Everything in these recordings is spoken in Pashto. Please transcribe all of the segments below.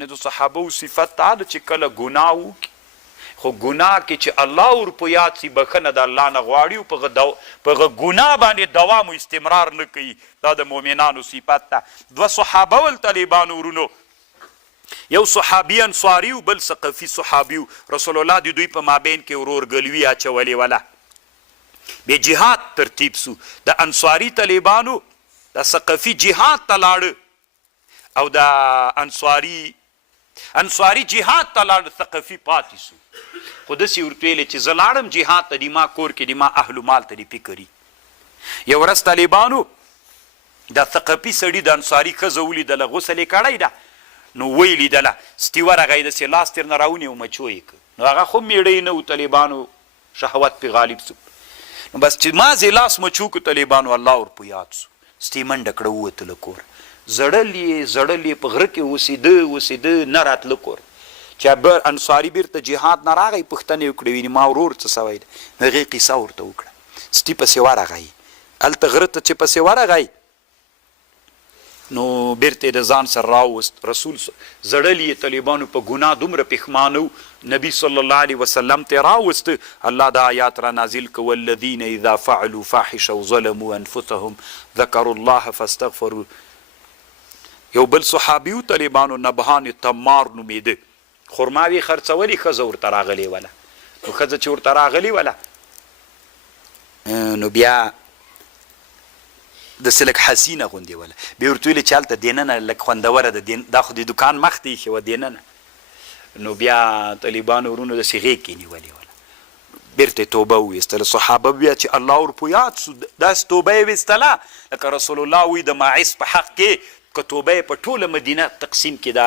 د صحابو صفت دا ده چې کله ګناه وکړي خو ګناه کې چې الله ور په یاد سي بخښنه د الله نه غواړي او په هغه ګناه باندې دوام او استمرار نه کوي. دا د مؤمنانو صفت ده. دوه صحابه ول طالبانو ورونو، یو صحابي انصاري او بل ثقفي صحابي. رسول الله د دوی په مابین کې ورورګلوي اچولې وله. بیا جهاد ترتیب سو. د انصاري طالبانو د ثقفي جهاد ته لاړه او د انصاري جهاد ته لاړ، ثقفي پاتې سو. خو داسې ورته ویلې چې زه لاړم جهاد ته، د ما کور کې د ما اهل مال ته د فکر وي. یو ورځ طالبانو د ثقفي سړي د انصاري ښځه ولیدله، غسل یې کړی ده، نو ویې لیدله ستي ورغی داسې لاس ترې نه راونیو مچو یې کړ. نو هغه خو میړی نه و، طالبانو شهوت پې غالب سو. نو بس چې مازې لاس مچو که طالبانو الله ور په یاد سو، ستي منډه کړه ووتله کور. زړل یې په غره کې اوسېده نه راتله کور. چې انصاري بیرته جهاد نه راغی، پوښتنې وکړې ویني ما ورور څه سوی ده، نو هغې قیصه ورته وکړه. سټي پسې ورغی، هلته غره ته چې پسې ورغی نو بیرته یې د ځان سره راوست. رسول زړل یې طالبانو په ګناه دومره پښیمانه و، نبي صلی الله علیه وسلم ته راوسته. الله دا آیات را نازل که والذین اذا فعلوا فاحشه ظلموا انفسهم ذکروا الله فاستغفروا. یو بل صحابیو طالبانو نبهان تمار نومیده، خرماوي خرڅولې ښځه ورته راغلې وله. نو ښځه چې ورته راغلې وله نو بیا داسې لږ حسینه غوندې وله. بیا ورته ویلې چې هلته دننه لږ خوندوره ده، دا خو د دوکان مخ ته ایښې وه دننه. نو بیا طالبانو ورونو داسې غېږ کې نیولې وله. بیرته توبه وویستله. صحابه بیا چې الله ور په یاد سو داسې توبه یې ویستله لکه رسول الله وی د ماعز په حق کې که توبه یې په ټوله مدینه تقسیم کې د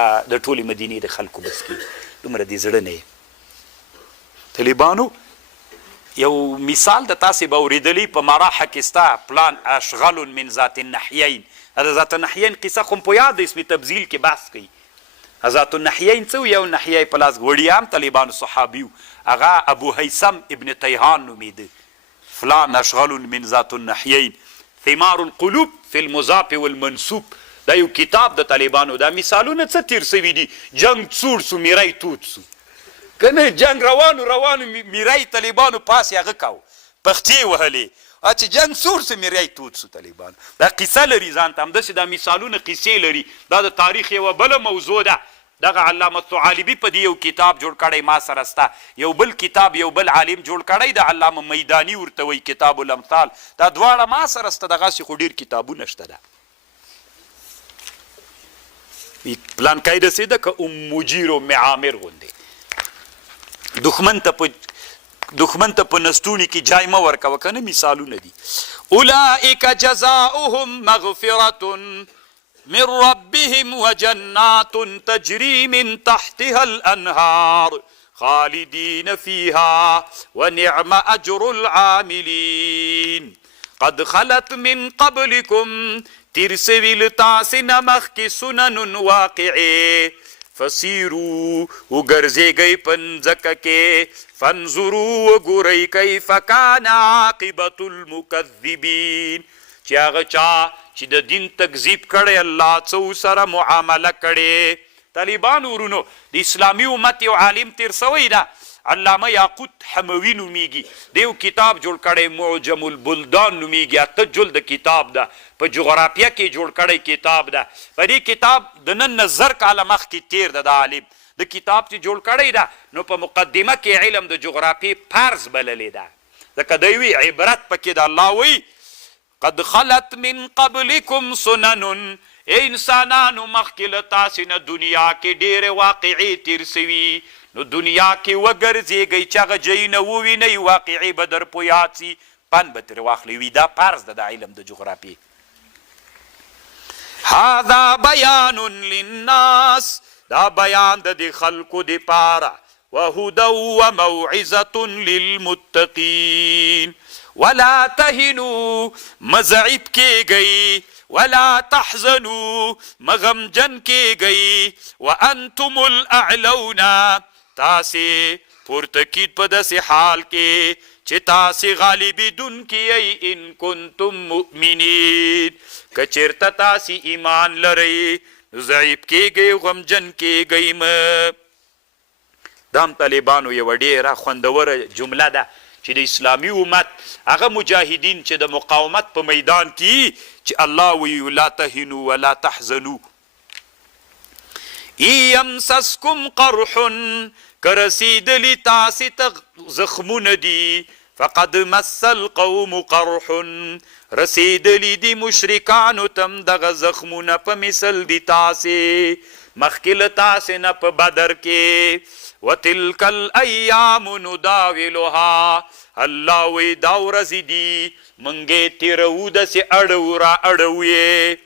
ټولې مدینې د خلکو بس کې دومره دې زړه نه یې. طالبانو یو مثال د تاسې به اورېدلی په مراحه کې ستا پلان اشغل من ذات النحیین. د ذات النحیین قصه خو په یاد د اسم تبذیل کې بحث کوي. ذات النحیین څه یو نحیه په لاس وړیا هم طالبانو صحابي و، هغه ابو هیثم ابن تیهان نومیده. فلان اشغل من ذات النحیین ثمار القلوب فی المضاف والمنسوب. دا یو کتاب د طالبانو. دا مثالونه څه تیر سوي دي؟ جنگ سوړ سو، میری تود سو، که نه جنگ روانو میری طالبانو پاس هغه کاو، پختې وهلې. چې جنگ سوړ سو میری تود سو. طالبانو دا قصه لري ځان ته همداسې دا مثالونه قصې لري. دا د تاریخ یوه بله موضوع ده. دغه علامه ثعالبي په دې یو کتاب جوړ کړی، ما سره سته یو بل کتاب یو بل عالم جوړ کړی د علامه میداني ورته وایي کتاب الامثال. دا دواړه ما سره سته، دغسې خو ډېر کتابونه شته ده. پلان کای دسې ده که مجیر و معامر غوندې دښمن ته په نستوني کې جای مه ورکوه، که نه مثالونه دي. اولئک جزاؤهم مغفرة من ربهم وجنات تجري من تحتها الانهار خالدین فيها ونعم اجر العاملین قد خلت من قبلكم تیر سویل تاسې نه مخکې سنن واقعې فسیرو وګرځېږئ په مځکه کې فانظرو وګورئ کیف کان عاقبة المکذبین. چې هغه چا چې د دین تکذیب کړی الله څه سره معامله کړې. طالبانو ورونو د اسلامي امت یو عالم تیر سوی ده، علامه یاقوت حموي نومیږي. د یو کتاب جوړ کړی معجم البلدان نومیږي، 8 جلد کتاب ده، په جغرافیه کې جوړ کړی کتاب ده. په دې کتاب د نن نه زر کاله مخکې تیر ده. د عالم د کتاب چې جوړ کړی ده نو په مقدمه کې علم د جغرافیې فرض بللې ده، ځکه دی وی عبرت پکې د الله وی قد خلت من قبلکم سنن. ای انسانانو مخکې له تاسې نه دنیا کې ډېرې واقعې تیر سوي، نو دنیا کې وګرځېږئ چې هغه ځای نه ووینئ، واقعې به در په یاد سي، پند به ترې واخلئ. وي دا فرض ده د علم د جغرافیې. هذا بیان للناس، دا بیان د دې خلکو دپاره، وهدى وموعظة للمتقین. ولا تهنوا مزعب کېږئ، ولا تحزنوا مغمجن کېږئ، وانتم الاعلون تاسې پورته کیږئ په داسې حال کې چې تاسې غالبېدونکي یئ ان کنتم مؤمنین. که چېرته تاسې ایمان لرئ ضعیف کېږئ غمجن کېږئ مه. دام طالبانو یوه ډېره خوندوره جمله ده چې د اسلامي امت هغه مجاهدین چې د مقاومت په میدان کې چې الله وی لا تهنوا ولا تحزنوا یمسسکم قرح که رسیدلی تاسې ته زخمونه دي فقد مس القوم قرح رسیدلی دي مشرکانو تم دغه زخمونه په مثل دي تاسې مخکې له تاسې نه په بدر کې وتلک الایام نداولها الله وی دا ورځې دي منګې تیرو داسې اړو را اړو یې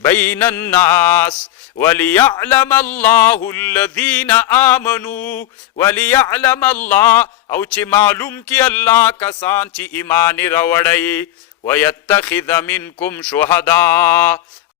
بین الناس وليعلم الله الذين آمنوا وليعلم الله او چې معلوم کی الله کسان چې ایمان راوړی ويتخذ منکم شهدا